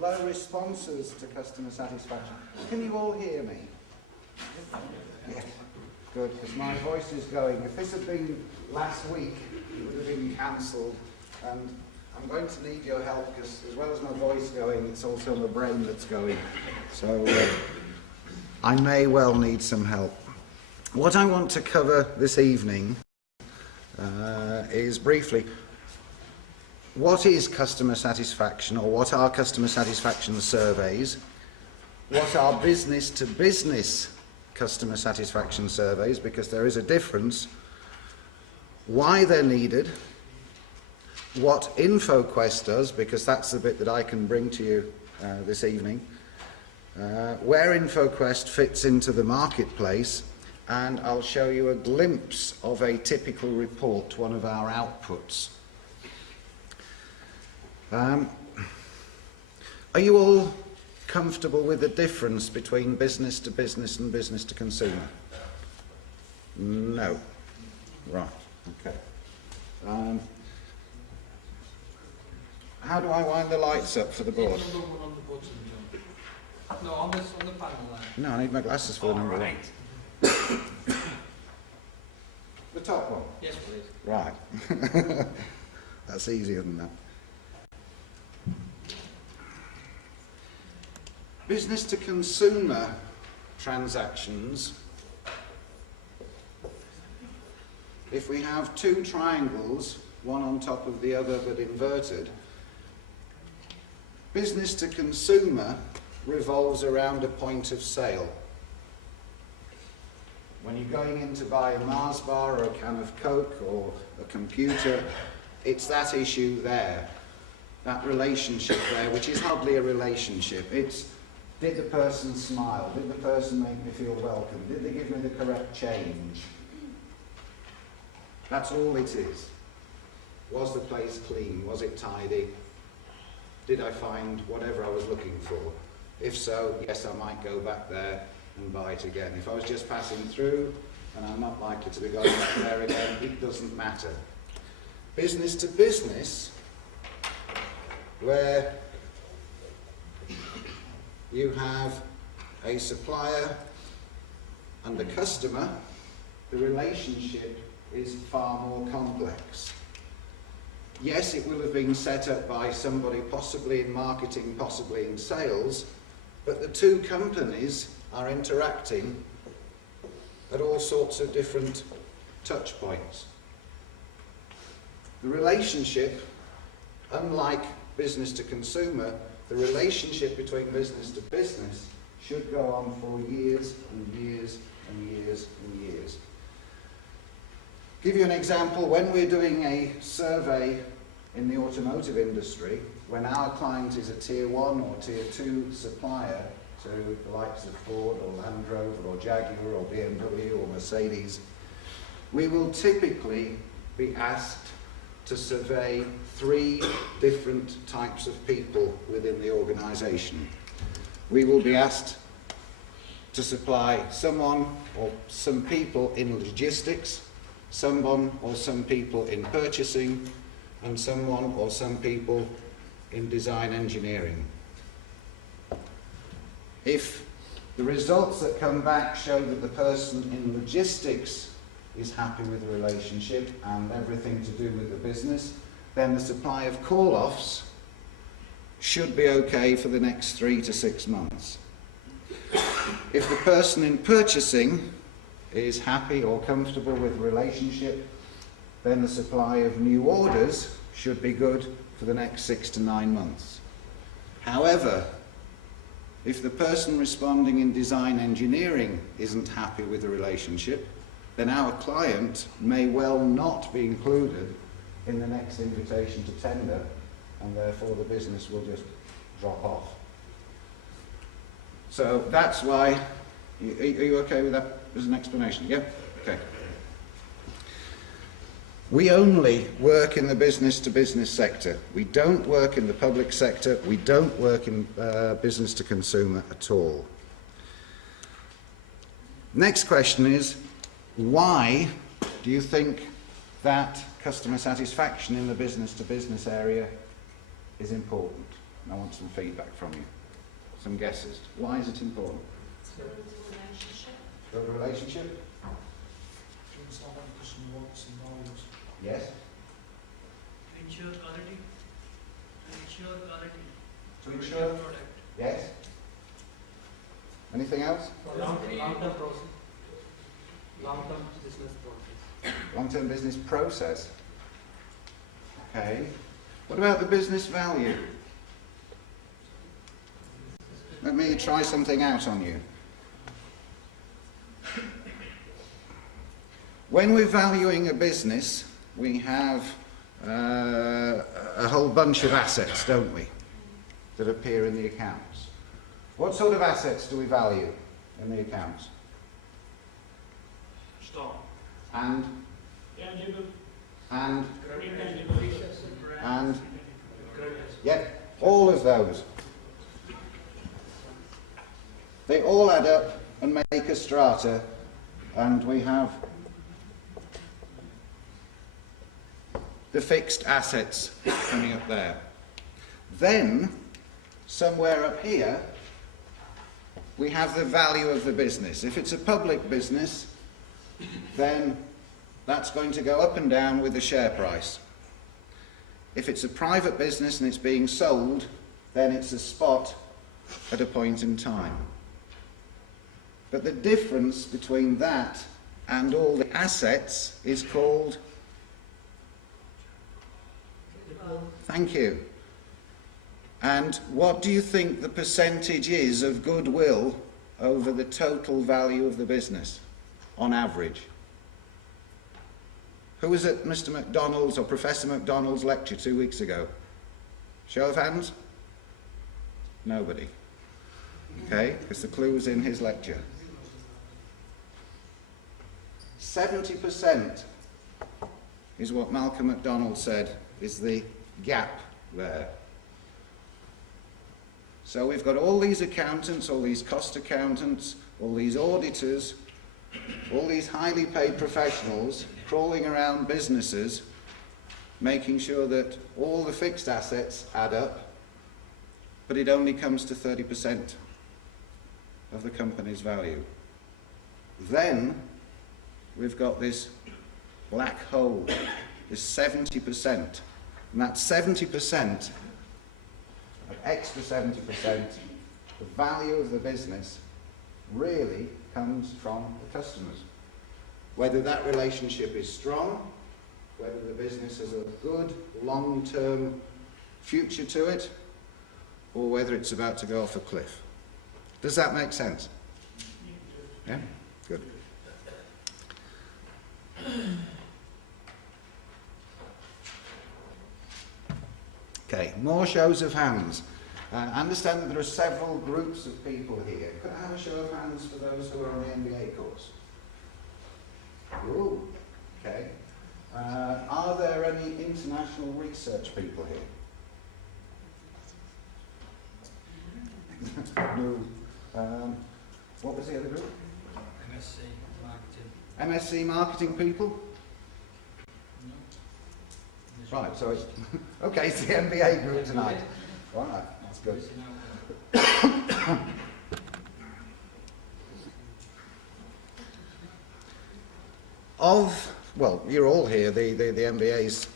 low responses to customer satisfaction. Can you all hear me? Yes. Good, because my voice is going. If this had been last week, it would have been cancelled. And I'm going to need your help, because as well as my voice going, it's also my brain that's going. So I may well need some help. What I want to cover this evening is briefly, what is customer satisfaction, or what are customer satisfaction surveys? What are business-to-business customer satisfaction surveys, because there is a difference, why they're needed, what InfoQuest does, because that's the bit that I can bring to you this evening, where InfoQuest fits into the marketplace, and I'll show you a glimpse of a typical report, one of our outputs. Are you all comfortable with the difference between business to business and business to consumer? No. Right, okay. How do I wind the lights up for the board? No, on the panel there. No, I need my glasses for the number one. The top one? Yes, please. Right. That's easier than that. Business to consumer transactions, if we have two triangles, one on top of the other but inverted, business to consumer revolves around a point of sale. When you're going in to buy a Mars bar or a can of Coke or a computer, it's that issue there, that relationship there, which is hardly a relationship. It's, did the person smile? Did the person make me feel welcome? Did they give me the correct change? That's all it is. Was the place clean? Was it tidy? Did I find whatever I was looking for? If so, yes, I might go back there and buy it again. If I was just passing through, and I'm not likely to be going back there again, it doesn't matter. Business to business, where you have a supplier and a customer, the relationship is far more complex. Yes, it will have been set up by somebody possibly in marketing, possibly in sales, but the two companies are interacting at all sorts of different touch points. The relationship, unlike business to consumer, the relationship between business to business should go on for years and years and years and years. Give you an example, when we're doing a survey in the automotive industry, when our client is a tier 1 or tier 2 supplier to the likes of Ford or Land Rover or Jaguar or BMW or Mercedes, we will typically be asked to survey 3 different types of people within the organisation. We will be asked to supply someone or some people in logistics, someone or some people in purchasing, and someone or some people in design engineering. If the results that come back show that the person in logistics is happy with the relationship and everything to do with the business, then the supply of call-offs should be okay for the next 3 to 6 months. If the person in purchasing is happy or comfortable with the relationship, then the supply of new orders should be good for the next 6 to 9 months. However, if the person responding in design engineering isn't happy with the relationship, then our client may well not be included in the next invitation to tender, and therefore the business will just drop off. So that's why, are you okay with that as an explanation? Yeah? Okay. We only work in the business-to-business sector. We don't work in the public sector. We don't work in business-to-consumer at all. Next question is, why do you think that customer satisfaction in the business-to-business area is important? I want some feedback from you. Some guesses. Why is it important? Build a relationship. Build a relationship? To understand what the customer wants and values. Yes. Ensure quality. Ensure quality. To ensure? Product. Yes. Anything else? Long-term process. Long-term business process. Long-term business process. Okay. What about the business value? Let me try something out on you. When we're valuing a business, we have a whole bunch of assets, don't we, that appear in the accounts. What sort of assets do we value in the accounts? Stock. And Tangible. and Intangible. and yeah, all of those. They all add up and make a strata, and we have the fixed assets coming up there. Then, somewhere up here, we have the value of the business. If it's a public business, then that's going to go up and down with the share price. If it's a private business and it's being sold, then it's a spot at a point in time. But the difference between that and all the assets is called... Thank you. And what do you think the percentage is of goodwill over the total value of the business, on average? Who was at Mr. McDonald's or Professor McDonald's lecture 2 weeks ago? Show of hands? Nobody. Okay, because the clue was in his lecture. 70% is what Malcolm McDonald said is the gap there. So we've got all these accountants, all these cost accountants, all these auditors, all these highly paid professionals crawling around businesses, making sure that all the fixed assets add up, but it only comes to 30% of the company's value. Then we've got this black hole, this 70%, and that 70%, an extra 70%, the value of the business really comes from the customers. Whether that relationship is strong, whether the business has a good long-term future to it, or whether it's about to go off a cliff. Does that make sense? Yeah? Good. Okay, more shows of hands. I understand that there are several groups of people here. Could I have a show of hands for those who are on the MBA course? Ooh, okay. Are there any international research people here? No. What was the other group? MSc Marketing. MSc Marketing people? No. Right, so it's... okay, it's the MBA group tonight. All right, that's good. Well, you're all here, the MBAs.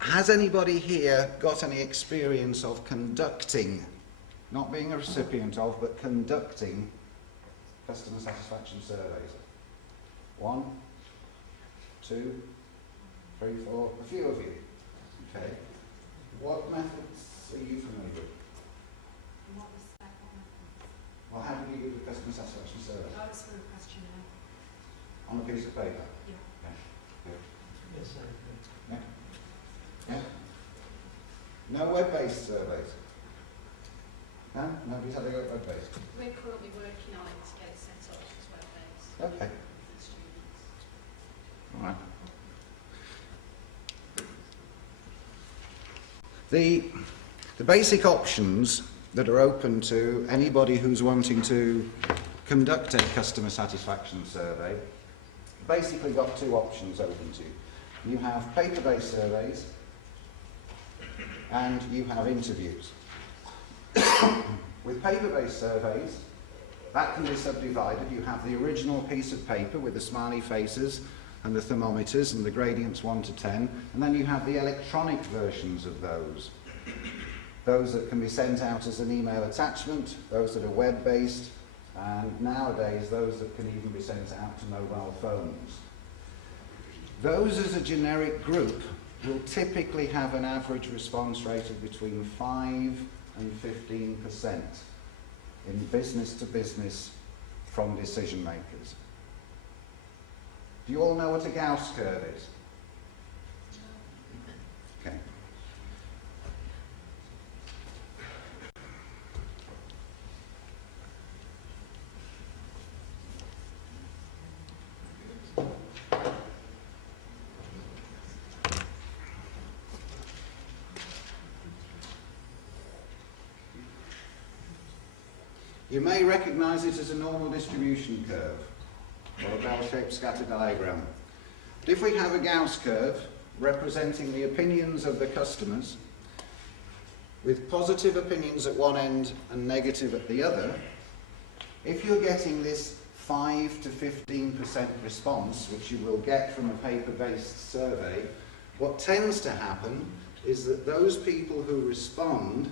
Has anybody here got any experience of conducting, not being a recipient of, but conducting customer satisfaction surveys? 1, 2, 3, 4, a few of you. Okay. What methods are you familiar with? In what respect, what methods? Well, how do you do the customer satisfaction survey? Oh, it's through a questionnaire. On a piece of paper? Yeah. Yes, sir. Yeah? No web-based surveys? No? Nobody's had a go at web-based? We're currently working on it to get it set up as web-based Okay. for students. All right. The basic options that are open to anybody who's wanting to conduct a customer satisfaction survey, basically got 2 options open to you. You have paper-based surveys and you have interviews. With paper-based surveys, that can be subdivided. You have the original piece of paper with the smiley faces and the thermometers and the gradients 1 to 10, and then you have the electronic versions of those. Those that can be sent out as an email attachment, those that are web-based, and nowadays those that can even be sent out to mobile phones. Those as a generic group will typically have an average response rate of between 5 and 15% in business to business from decision makers. Do you all know what a Gauss curve is? Okay. You may recognise it as a normal distribution curve or a bell-shaped scatter diagram. But if we have a Gauss curve representing the opinions of the customers with positive opinions at one end and negative at the other, if you're getting this 5 to 15% response, which you will get from a paper-based survey, what tends to happen is that those people who respond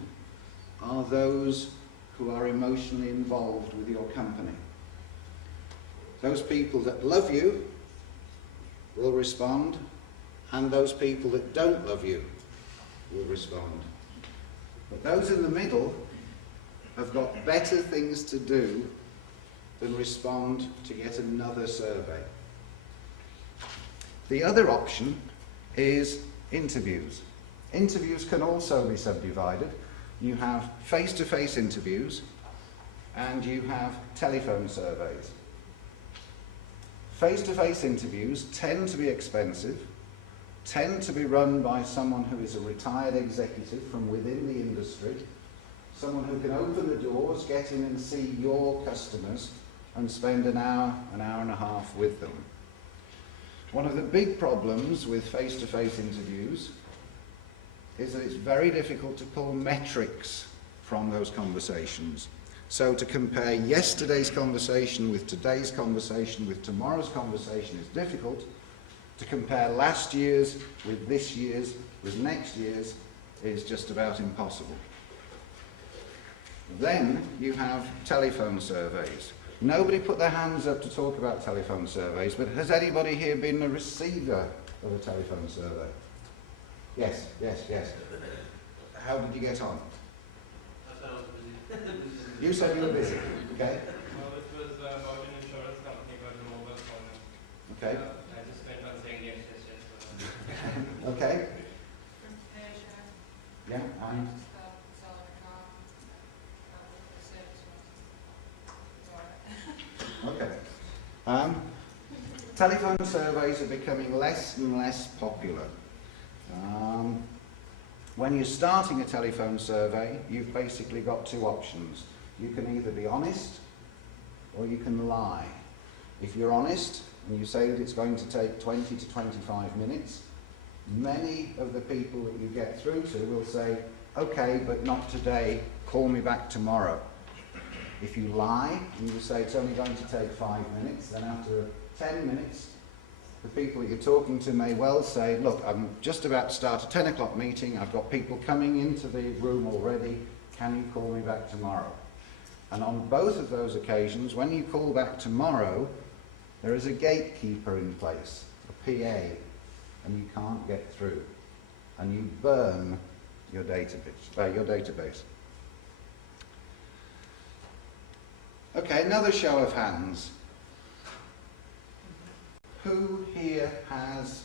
are those who are emotionally involved with your company. Those people that love you will respond, and those people that don't love you will respond. But those in the middle have got better things to do than respond to yet another survey. The other option is interviews. Interviews can also be subdivided. You have face-to-face interviews and you have telephone surveys. Face-to-face interviews tend to be expensive, tend to be run by someone who is a retired executive from within the industry, someone who can open the doors, get in and see your customers and spend an hour and a half with them. One of the big problems with face-to-face interviews is that it's very difficult to pull metrics from those conversations. So to compare yesterday's conversation with today's conversation with tomorrow's conversation is difficult. To compare last year's with this year's with next year's is just about impossible. Then you have telephone surveys. Nobody put their hands up to talk about telephone surveys, but has anybody here been a receiver of a telephone survey? Yes. How did you get on? I thought I was busy. You said you were busy, okay? Well, it was about an insurance company about the mobile phone. Okay. I just went on saying yes. Okay. From Persia, Yeah, and selling a car, the service was. It's all right. okay. Telephone surveys are becoming less and less popular. When you're starting a telephone survey, you've basically got two options. You can either be honest or you can lie. If you're honest and you say that it's going to take 20 to 25 minutes, many of the people that you get through to will say, okay, but not today, call me back tomorrow. If you lie and you say it's only going to take 5 minutes, then after 10 minutes, the people that you're talking to may well say, look, I'm just about to start a 10 o'clock meeting, I've got people coming into the room already, can you call me back tomorrow? And on both of those occasions, when you call back tomorrow, there is a gatekeeper in place, a PA, and you can't get through. And you burn your database. Okay, another show of hands. Who here has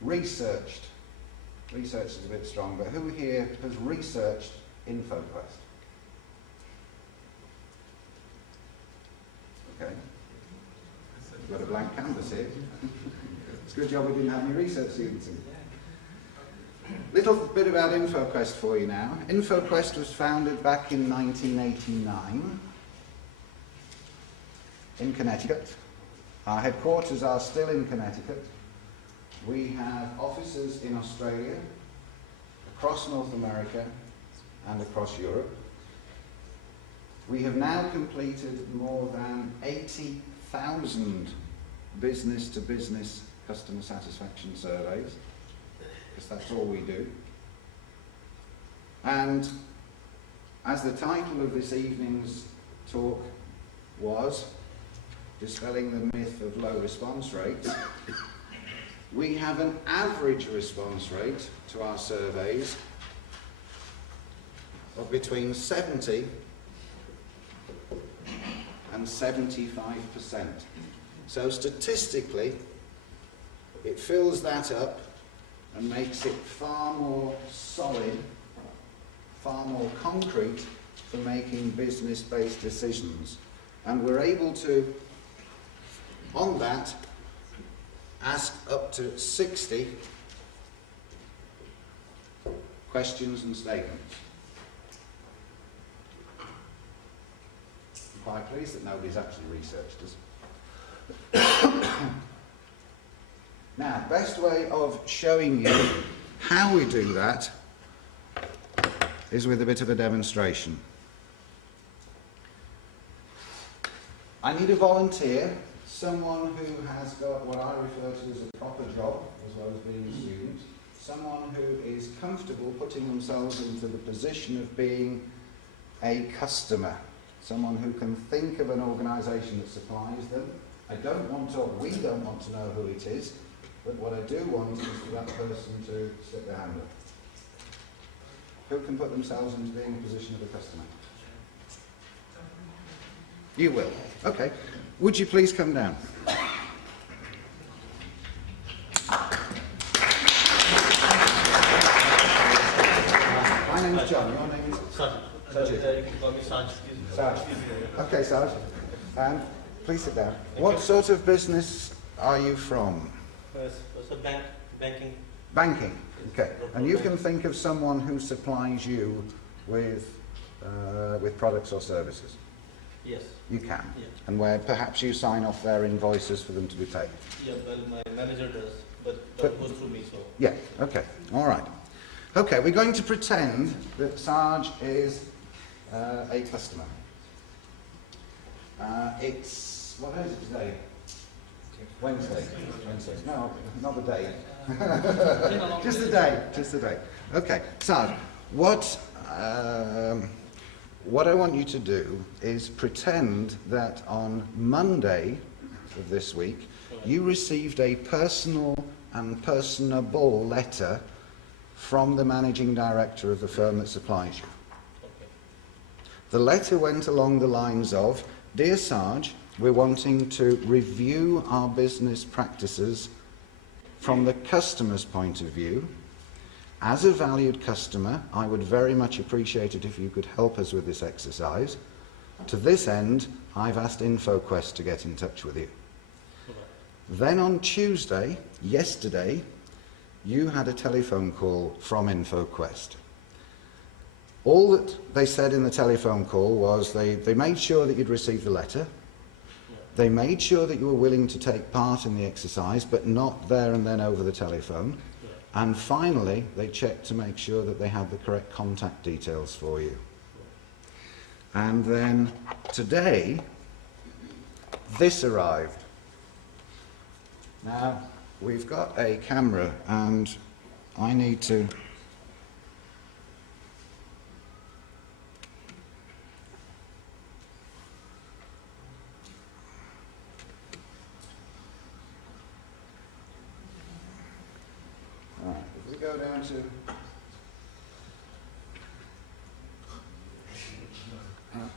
researched is a bit strong, but who here has researched InfoQuest? Okay. We've got a blank canvas here. It's a good job we didn't have any research students in. Little bit about InfoQuest for you now. InfoQuest was founded back in 1989 in Connecticut. Our headquarters are still in Connecticut. We have offices in Australia, across North America and across Europe. We have now completed more than 80,000 business-to-business customer satisfaction surveys, because that's all we do. And as the title of this evening's talk was, Dispelling the Myth of Low Response Rates, we have an average response rate to our surveys of between 70 and 75%. So statistically, it fills that up and makes it far more solid, far more concrete for making business-based decisions. And we're able to, on that, ask up to 60 questions and statements. I'm quite pleased that nobody's actually researched us. Now, best way of showing you how we do that is with a bit of a demonstration. I need a volunteer, someone who has got what I refer to as a proper job, as well as being a student, someone who is comfortable putting themselves into the position of being a customer, someone who can think of an organisation that supplies them. We don't want to know who it is, but what I do want is for that person to stick their hand up. Who can put themselves into being a position of a customer? You will. Okay. Would you please come down? My name is John. Your name is? Sajid. You can call me Saj. Saj. Okay, Saj. Please sit down. What sort of business are you from? So banking. Banking. Okay. And you can think of someone who supplies you with products or services? Yes. You can. Yeah. And where perhaps you sign off their invoices for them to be paid? Yeah, well, my manager does, but that goes through me, so. Yeah, okay, all right. Okay, we're going to pretend that Sarge is a customer. It's, what day is it today? Wednesday. No, not the day. Just the day. Okay, Sarge, what I want you to do is pretend that on Monday of this week, you received a personal and personable letter from the managing director of the firm that supplies you. Okay. The letter went along the lines of, Dear Sarge, we're wanting to review our business practices from the customer's point of view. As a valued customer, I would very much appreciate it if you could help us with this exercise. To this end, I've asked InfoQuest to get in touch with you. Then on Tuesday, yesterday, you had a telephone call from InfoQuest. All that they said in the telephone call was they made sure that you'd received the letter. They made sure that you were willing to take part in the exercise, but not there and then over the telephone. And finally, they checked to make sure that they had the correct contact details for you. And then today, this arrived. Now, we've got a camera and I need to... All right, if we go down to...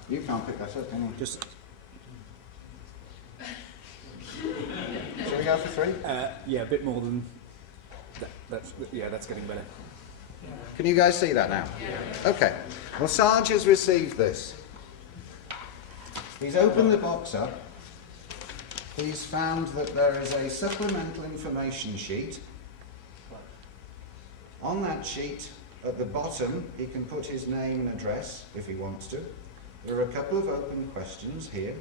You can't pick that up, can you? Just... Shall we go for 3? Yeah, a bit more than that. That's getting better. Can you guys see that now? Okay. Well, Sarge has received this. He's opened the box up. He's found that there is a supplemental information sheet. On that sheet, at the bottom, he can put his name and address if he wants to. There are a couple of open questions here.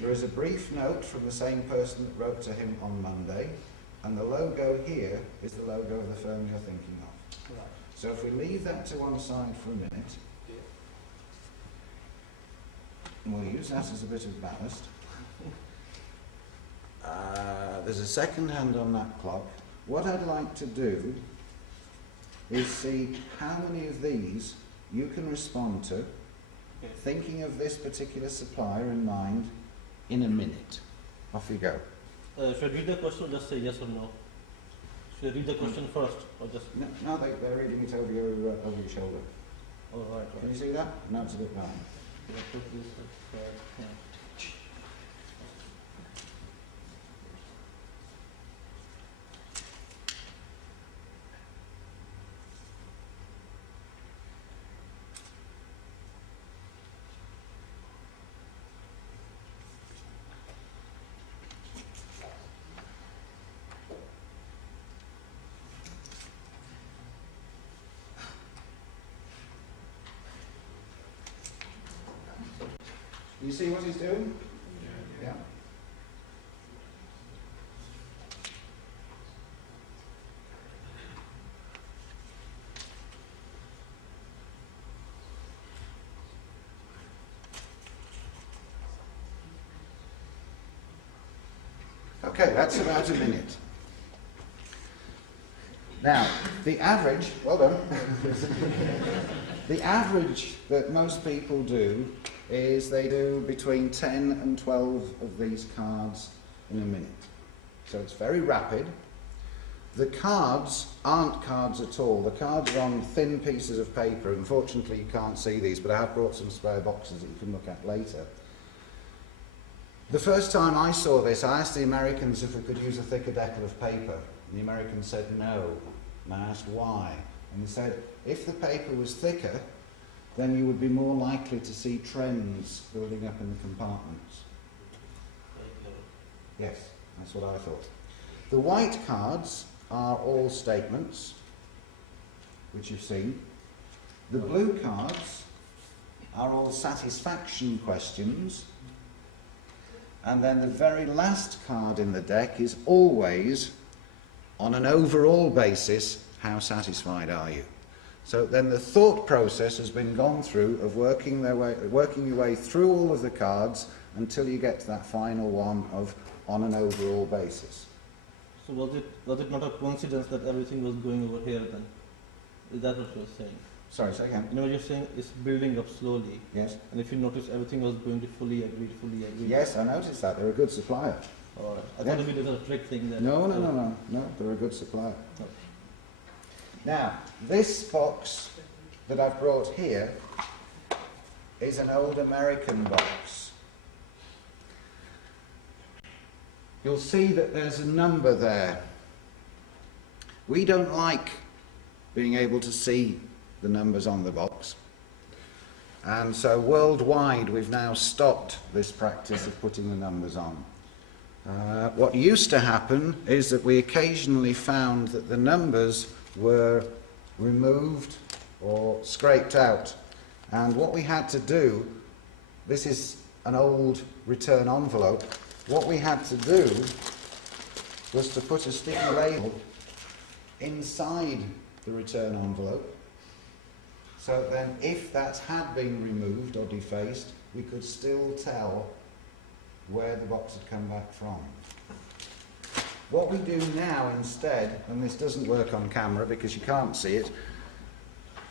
There is a brief note from the same person that wrote to him on Monday, and the logo here is the logo of the firm you're thinking of. So if we leave that to one side for a minute, and we'll use that as a bit of ballast. There's a second hand on that clock. What I'd like to do is see how many of these you can respond to, thinking of this particular supplier in mind, in a minute. Off you go. Should I read the question or just say yes or no? Should I read the question first or just... No, they're reading it over your shoulder. Oh, right, Can you see that? No, it's a bit blind. Yeah, put this aside, yeah. You see what he's doing? Yeah. Okay, that's about a minute. Now, the average, well done. The average that most people do is they do between 10 and 12 of these cards in a minute. So it's very rapid. The cards aren't cards at all. The cards are on thin pieces of paper. Unfortunately, you can't see these, but I have brought some spare boxes that you can look at later. The first time I saw this, I asked the Americans if we could use a thicker decal of paper. And the Americans said no. And I asked why. And they said, if the paper was thicker, then you would be more likely to see trends building up in the compartments. Yes, that's what I thought. The white cards are all statements, which you've seen. The blue cards are all satisfaction questions. And then the very last card in the deck is always, on an overall basis, how satisfied are you? So then the thought process has been gone through of working your way through all of the cards until you get to that final one of on an overall basis. So was it not a coincidence that everything was going over here then? Is that what you're saying? Sorry, say again. You know what you're saying? It's building up slowly. Yes. And if you notice, everything was going to fully agreed. Yes, I noticed that. They're a good supplier. Alright. I Yeah. thought maybe there's a trick thing there. No, they're a good supplier. No. Now, this box that I've brought here is an old American box. You'll see that there's a number there. We don't like being able to see the numbers on the box. And so worldwide we've now stopped this practice of putting the numbers on. What used to happen is that we occasionally found that the numbers were removed or scraped out. And what we had to do, this is an old return envelope, what we had to do was to put a sticky label inside the return envelope, so then if that had been removed or defaced, we could still tell where the box had come back from. What we do now instead, and this doesn't work on camera because you can't see it,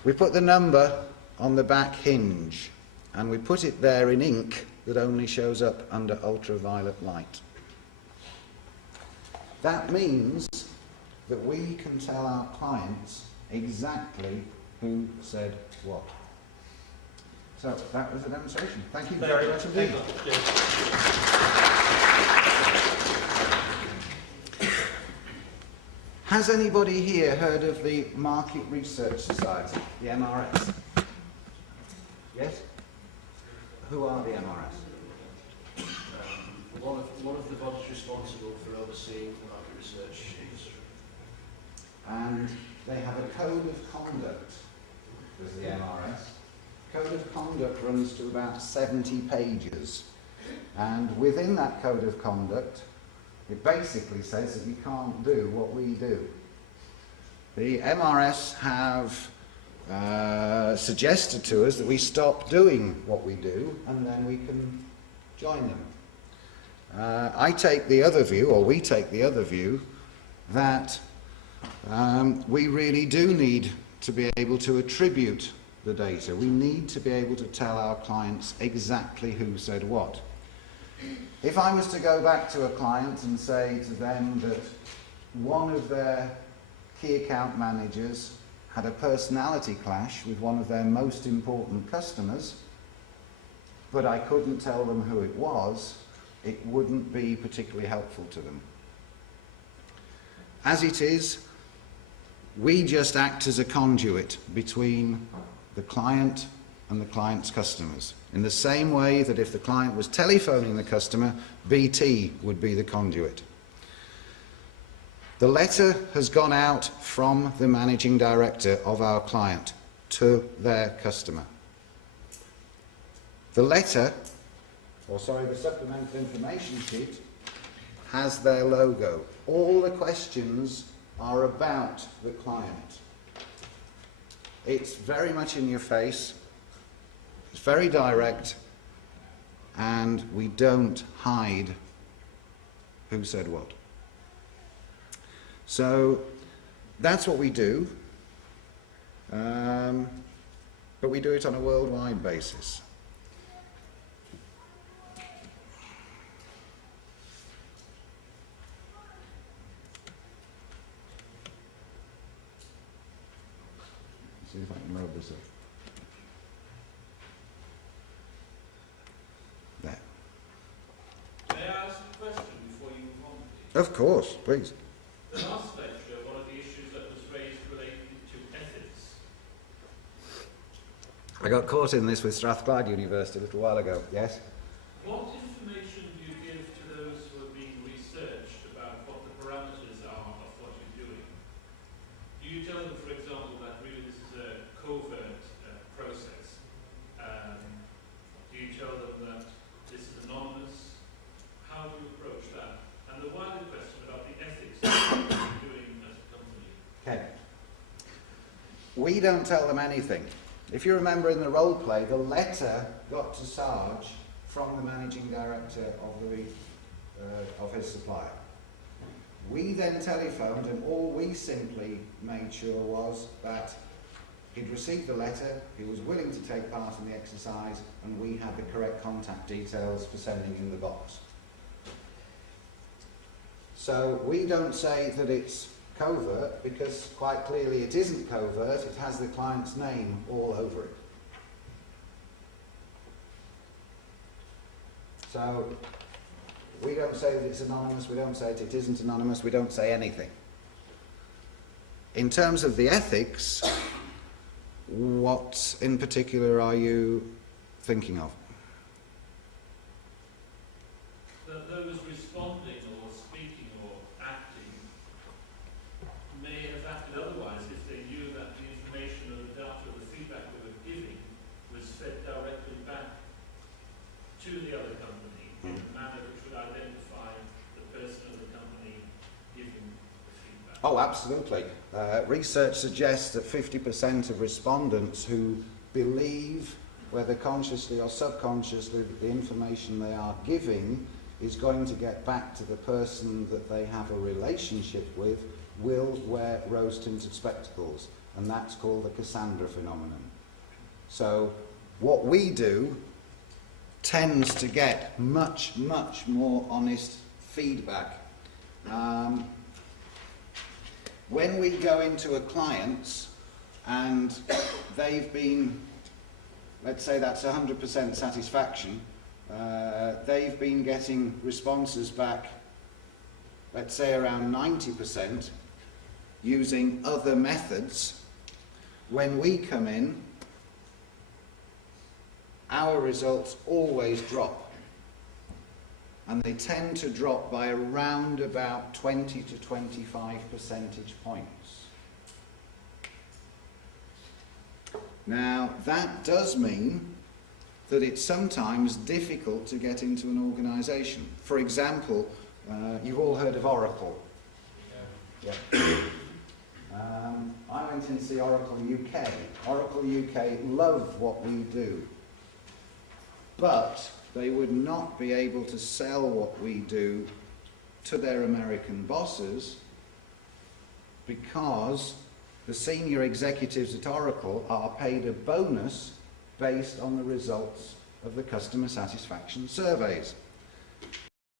we put the number on the back hinge and we put it there in ink that only shows up under ultraviolet light. That means that we can tell our clients exactly who said what. So that was a demonstration. Thank you very much indeed. Has anybody here heard of the Market Research Society, the MRS? Yes? Who are the MRS? One of the bodies responsible for overseeing market research is. And they have a code of conduct, as the MRS. Code of conduct runs to about 70 pages. And within that code of conduct, it basically says that you can't do what we do. The MRS have suggested to us that we stop doing what we do and then we can join them. I take the other view, or we take the other view, that we really do need to be able to attribute the data. We need to be able to tell our clients exactly who said what. If I was to go back to a client and say to them that one of their key account managers had a personality clash with one of their most important customers, but I couldn't tell them who it was, it wouldn't be particularly helpful to them. As it is, we just act as a conduit between the client and the client's customers. In the same way that if the client was telephoning the customer, BT would be the conduit. The letter has gone out from the managing director of our client to their customer. The letter, the supplemental information sheet, has their logo. All the questions are about the client. It's very much in your face, it's very direct, and we don't hide who said what. So that's what we do, but we do it on a worldwide basis. See if I can load this up. There. May I ask a question before you move on, please? Of course, please. The last lecture, one of the issues that was raised related to ethics. I got caught in this with Strathclyde University a little while ago, yes? What information do you give to those who are being researched about what the parameters are of what you're doing? Do you tell them, for example, that really this is a covert process? Do you tell them that this is anonymous? How do you approach that? And the wider question about the ethics of what you're doing as a company. Okay. We don't tell them anything. If you remember in the role play, the letter got to Sarge from the managing director of his supplier. We then telephoned, and all we simply made sure was that he'd received the letter, he was willing to take part in the exercise, and we had the correct contact details for sending in the box. So we don't say that it's covert, because quite clearly it isn't covert, it has the client's name all over it. So we don't say that it's anonymous, we don't say it isn't anonymous, we don't say anything. In terms of the ethics, what in particular are you thinking of? That those responding or speaking or acting may have acted otherwise if they knew that the information or the data or the feedback they were giving was fed directly back to the other company in a manner which would identify the person of the company giving the feedback. Oh, absolutely. Research suggests that 50% of respondents who believe, whether consciously or subconsciously, that the information they are giving is going to get back to the person that they have a relationship with will wear rose-tinted spectacles, and that's called the Cassandra phenomenon. So what we do tends to get much, much more honest feedback. When we go into a client's and they've been, let's say that's 100% satisfaction, they've been getting responses back, let's say around 90%, using other methods. When we come in, our results always drop. And they tend to drop by around about 20 to 25 percentage points. Now, that does mean that it's sometimes difficult to get into an organisation. For example, you've all heard of Oracle. Yeah. I went in to see Oracle UK. Oracle UK love what we do, but they would not be able to sell what we do to their American bosses because the senior executives at Oracle are paid a bonus based on the results of the customer satisfaction surveys.